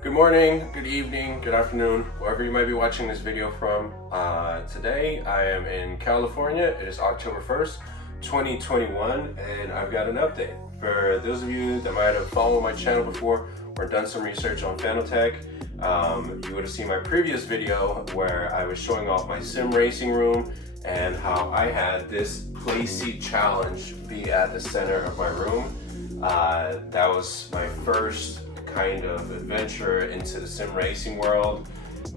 Good morning, good evening, good afternoon, wherever you might be watching this video from. Today I am in California. It is October 1st, 2021, and I've got an update. For those of you that might have followed my channel before or done some research on Fanatec, you would have seen my previous video where I was showing off my sim racing room and how I had this play seat challenge be at the center of my room. That was my first kind of adventure into the sim racing world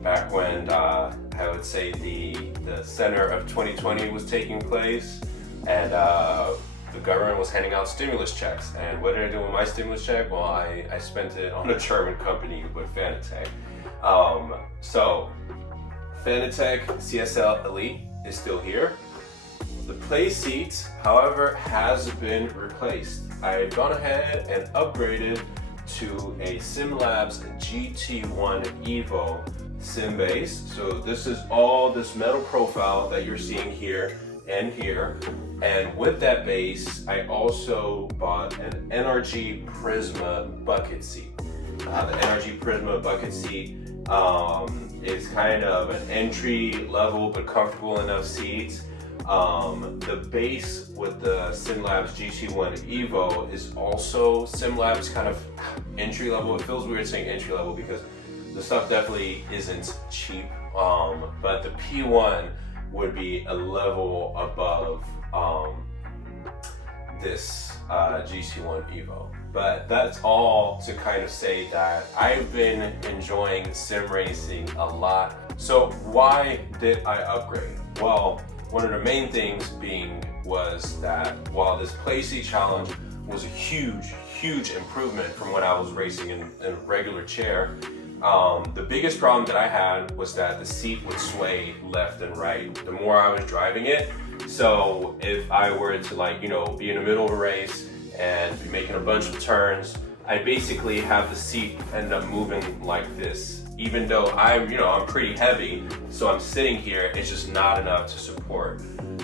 back when I would say the center of 2020 was taking place, and the government was handing out stimulus checks. And what did I do with my stimulus check? Well, I spent it on a German company with Fanatec. So Fanatec CSL Elite is still here. The play seat, however, has been replaced. I've gone ahead and upgraded to a SimLabs GT1 Evo sim base. So this is all this metal profile that you're seeing here and here. And with that base, I also bought an Nrg Prisma bucket seat. The Nrg Prisma bucket seat is kind of an entry level but comfortable enough seat. The base with the SimLabs GT1 Evo is also SimLabs kind of entry level. It feels weird saying entry level because the stuff definitely isn't cheap. But the P1 would be a level above this GT1 Evo. But that's all to kind of say that I've been enjoying sim racing a lot. So why did I upgrade? Well, one of the main things was that while this play seat challenge was a huge improvement from when I was racing in a regular chair, the biggest problem that I had was that the seat would sway left and right the more I was driving it. So if I were to be in the middle of a race and be making a bunch of turns, I basically have the seat end up moving like this. Even though I'm pretty heavy, so I'm sitting here, it's just not enough to support.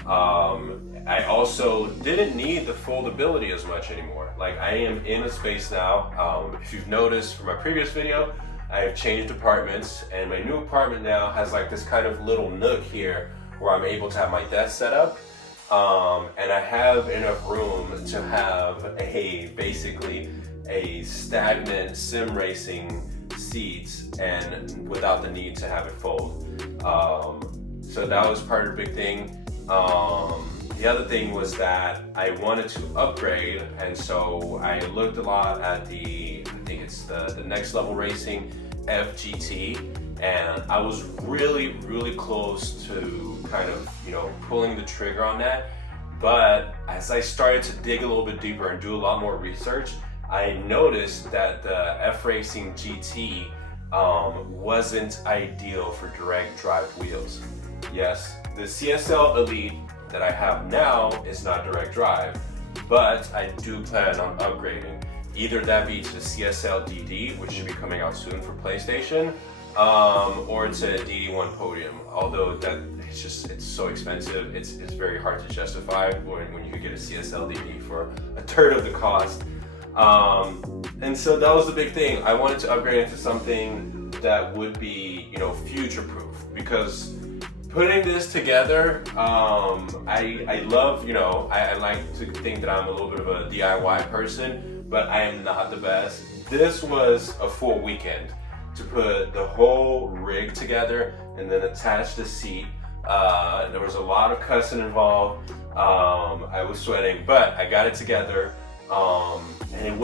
I also didn't need the foldability as much anymore. Like, I am in a space now. If you've noticed from my previous video, I've changed apartments, and my new apartment now has like this kind of little nook here where I'm able to have my desk set up. And I have enough room to have basically a stagnant sim racing seats and without the need to have it fold. So that was part of the big thing. The other thing was that I wanted to upgrade, and so I looked a lot at I think it's the Next Level Racing FGT, and I was really close to kind of pulling the trigger on that. But as I started to dig a little bit deeper and do a lot more research, I noticed that the F-Racing GT wasn't ideal for direct drive wheels. Yes, the CSL Elite that I have now is not direct drive, but I do plan on upgrading. Either that be to the CSL DD, which should be coming out soon for PlayStation, or to a DD1 Podium. Although it's so expensive, it's very hard to justify when you could get a CSL DD for a third of the cost. And so that was the big thing. I wanted to upgrade into something that would be, future-proof, because putting this together, I love, I like to think that I'm a little bit of a DIY person, but I am not the best. This was a full weekend to put the whole rig together and then attach the seat. There was a lot of cussing involved. I was sweating, but I got it together. And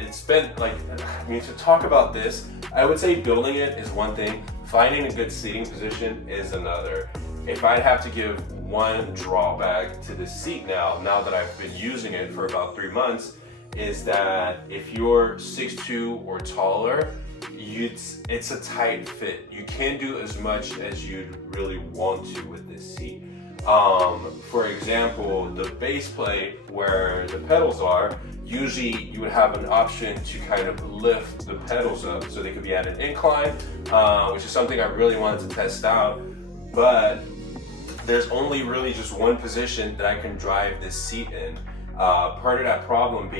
it's been to talk about this, I would say building it is one thing, finding a good seating position is another. If I'd have to give one drawback to this seat now that I've been using it for about 3 months, is that if you're 6'2" or taller, it's a tight fit. You can't do as much as you'd really want to with this seat. For example, the base plate where the pedals are, usually you would have an option to kind of lift the pedals up so they could be at an incline, which is something I really wanted to test out. But there's only really just one position that I can drive this seat in. Part of that problem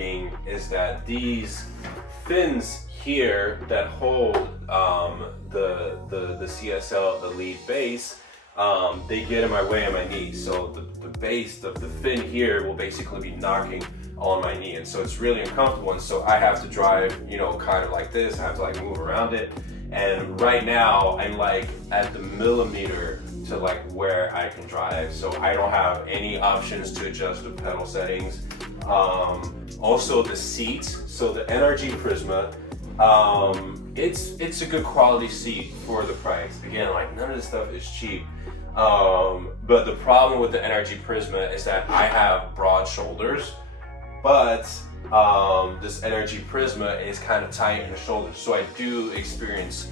is that these fins here that hold the CSL Elite base, they get in my way on my knee. So the base of the fin here will basically be knocking on my knee, and so it's really uncomfortable. And so I have to drive, you know, kind of like this. I have to like move around it. And right now I'm like at the millimeter to like where I can drive. So I don't have any options to adjust the pedal settings. Also the seat. So the Nrg Prisma, it's a good quality seat for the price. Again, like none of this stuff is cheap. But the problem with the Nrg Prisma is that I have broad shoulders, but this Nrg Prisma is kind of tight in the shoulders, so I do experience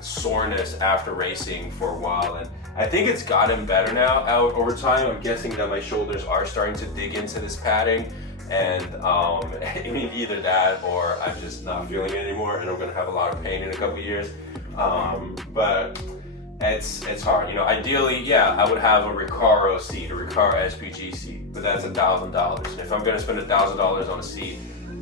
soreness after racing for a while, and I think it's gotten better now over time. I'm guessing that my shoulders are starting to dig into this padding, and I mean either that or I'm just not feeling it anymore, and I'm gonna have a lot of pain in a couple of years. But it's hard, you know. Ideally, yeah, I would have a Recaro seat, a Recaro SPG seat, but that's $1,000. And if I'm gonna spend $1,000 on a seat,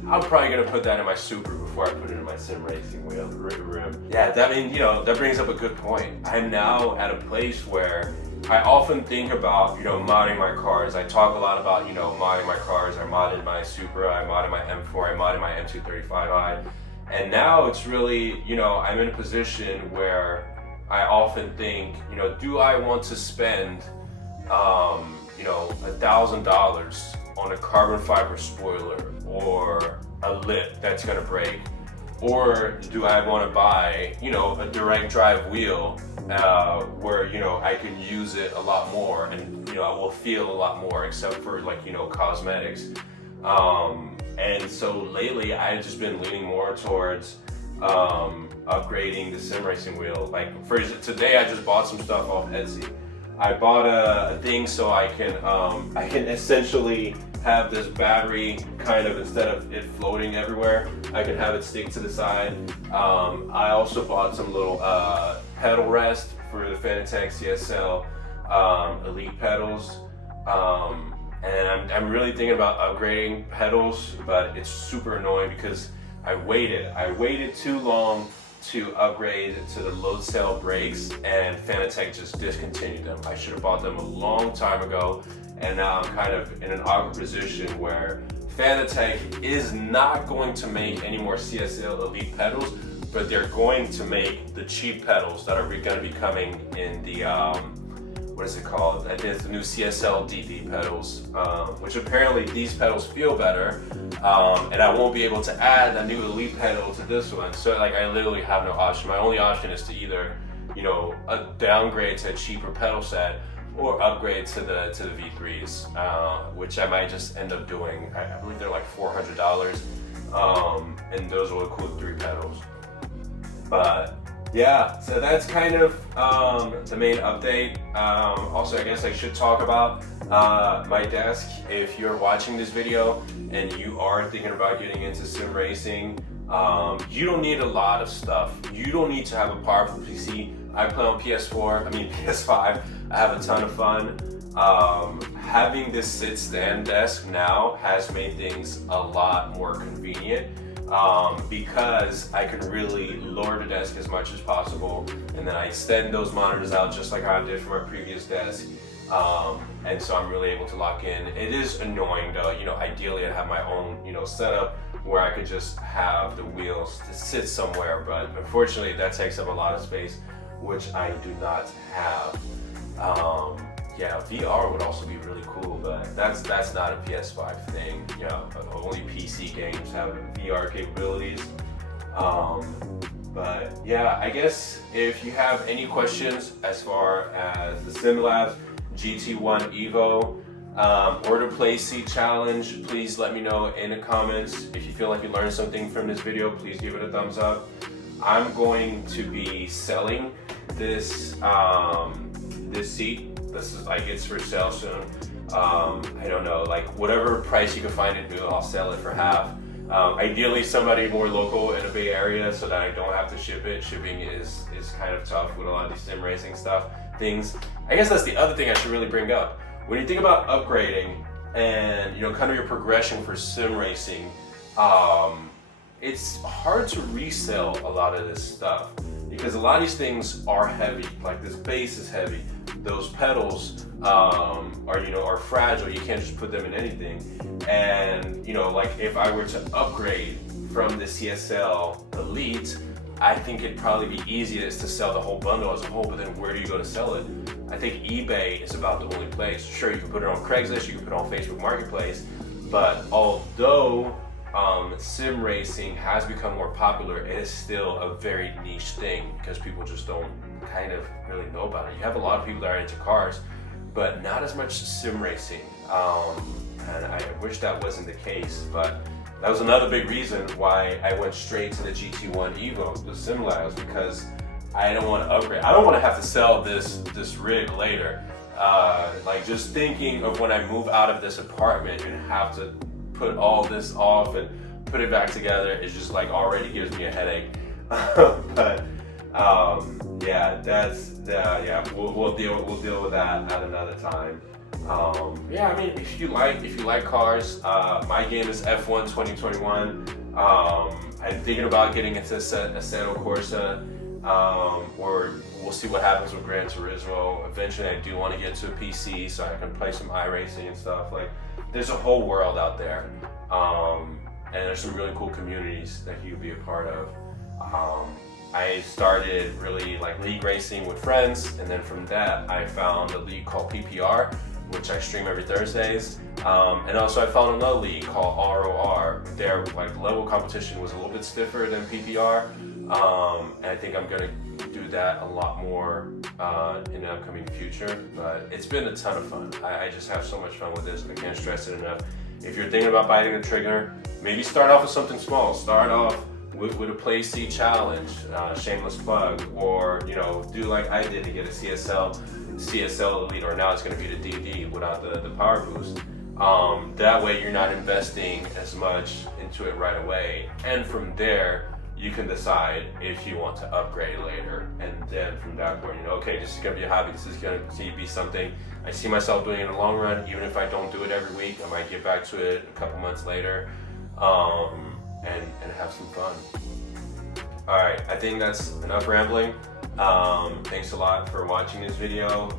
I'm probably gonna put that in my Supra before I put it in my sim racing wheel rim. Yeah, that means, you know, that brings up a good point. I'm now at a place where I often think about, you know, modding my cars. I talk a lot about, you know, modding my cars. I modded my Supra, I modded my M4, I modded my M235i, and now it's really, you know, I'm in a position where I often think, you know, do I want to spend, you know, $1,000 on a carbon fiber spoiler or a lip that's gonna break? Or do I wanna buy, you know, a direct drive wheel where, you know, I can use it a lot more and, you know, I will feel a lot more, except for like, you know, cosmetics. And so lately I've just been leaning more towards upgrading the sim racing wheel. Like for today, I just bought some stuff off Etsy. I bought a thing so I can essentially have this battery kind of, instead of it floating everywhere, I can have it stick to the side. I also bought some little pedal rest for the Fanatec CSL Elite pedals. And I'm really thinking about upgrading pedals, but it's super annoying because I waited too long to upgrade to the load cell brakes, and Fanatec just discontinued them. I should have bought them a long time ago, and now I'm kind of in an awkward position where Fanatec is not going to make any more CSL Elite pedals, but they're going to make the cheap pedals that are going to be coming in the what is it called? I think it's the new CSL DD pedals, which apparently these pedals feel better, and I won't be able to add a new Elite pedal to this one. So like I literally have no option. My only option is to either, you know, downgrade to a cheaper pedal set or upgrade to the V3s, which I might just end up doing. I believe they're like $400, and those will include 3 pedals. But yeah, so that's kind of the main update. Also, I guess I should talk about my desk. If you're watching this video and you are thinking about getting into sim racing, you don't need a lot of stuff. You don't need to have a powerful PC. I play on PS5. I have a ton of fun. Having this sit-stand desk now has made things a lot more convenient. Because I can really lower the desk as much as possible, and then I extend those monitors out just like I did for my previous desk, and so I'm really able to lock in. It is annoying though, you know, ideally I'd have my own, you know, setup where I could just have the wheels to sit somewhere, but unfortunately that takes up a lot of space, which I do not have. Yeah, VR would also be really cool, but that's not a PS5 thing. You know, only PC games have VR capabilities. But yeah, I guess if you have any questions as far as the SimLabs GT1 Evo or the Play Seat Challenge, please let me know in the comments. If you feel like you learned something from this video, please give it a thumbs up. I'm going to be selling this this seat. This is like, it's for sale soon. I don't know, like whatever price you can find it new, I'll sell it for half. Ideally somebody more local in a Bay Area so that I don't have to ship it. Shipping is kind of tough with a lot of these sim racing things. I guess that's the other thing I should really bring up. When you think about upgrading and, you know, kind of your progression for sim racing, it's hard to resell a lot of this stuff because a lot of these things are heavy. Like this base is heavy. Those pedals are fragile. You can't just put them in anything. And like if I were to upgrade from the CSL Elite, I think it'd probably be easiest to sell the whole bundle as a whole, but then where do you go to sell it? I think eBay is about the only place. Sure, you can put it on Craigslist, you can put it on Facebook Marketplace, but although sim racing has become more popular, it is still a very niche thing because people just don't kind of really know about it. You have a lot of people that are into cars, but not as much sim racing. And I wish that wasn't the case, but that was another big reason why I went straight to the GT1 Evo, the SimLabs, because I don't want to upgrade. I don't want to have to sell this rig later. Like just thinking of when I move out of this apartment and have to put all this off and put it back together, it just like already gives me a headache. But yeah, we'll deal with that at another time. Yeah, I mean, if you like cars, my game is F1 2021. I'm thinking about getting into Assetto Corsa, or we'll see what happens with Gran Turismo. Eventually, I do want to get to a PC so I can play some iRacing and stuff. Like, there's a whole world out there, and there's some really cool communities that you can be a part of. I started really like league racing with friends, and then from that, I found a league called PPR, which I stream every Thursdays. And also I found another league called ROR. Their like level competition was a little bit stiffer than PPR. And I think I'm gonna do that a lot more in the upcoming future. But it's been a ton of fun. I just have so much fun with this. I can't stress it enough. If you're thinking about biting the trigger, maybe start off with something small. Start off with a play seat challenge, shameless plug, or do like I did to get a CSL Elite, or now it's going to be the DD without the power boost. That way you're not investing as much into it right away, and from there you can decide if you want to upgrade later. And then from that point, okay, this is going to be a hobby, this is going to be something I see myself doing in the long run. Even if I don't do it every week, I might get back to it a couple months later, and have some fun. Alright, I think that's enough rambling. Thanks a lot for watching this video.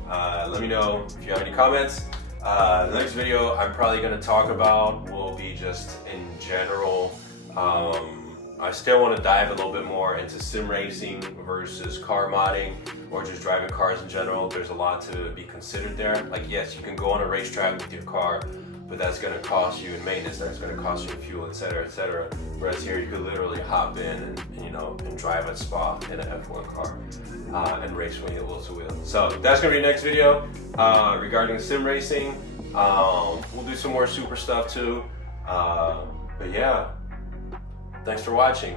Let me know if you have any comments. The next video I'm probably going to talk about will be just in general. I still want to dive a little bit more into sim racing versus car modding, or just driving cars in general. There's a lot to be considered there. Like, yes, you can go on a racetrack with your car, but that's going to cost you in maintenance, that's going to cost you in fuel, etc., etc. Whereas here you could literally hop in and drive a Spa in an F1 car and race from wheel to wheel. So that's going to be the next video regarding sim racing. We'll do some more super stuff too. But yeah, thanks for watching.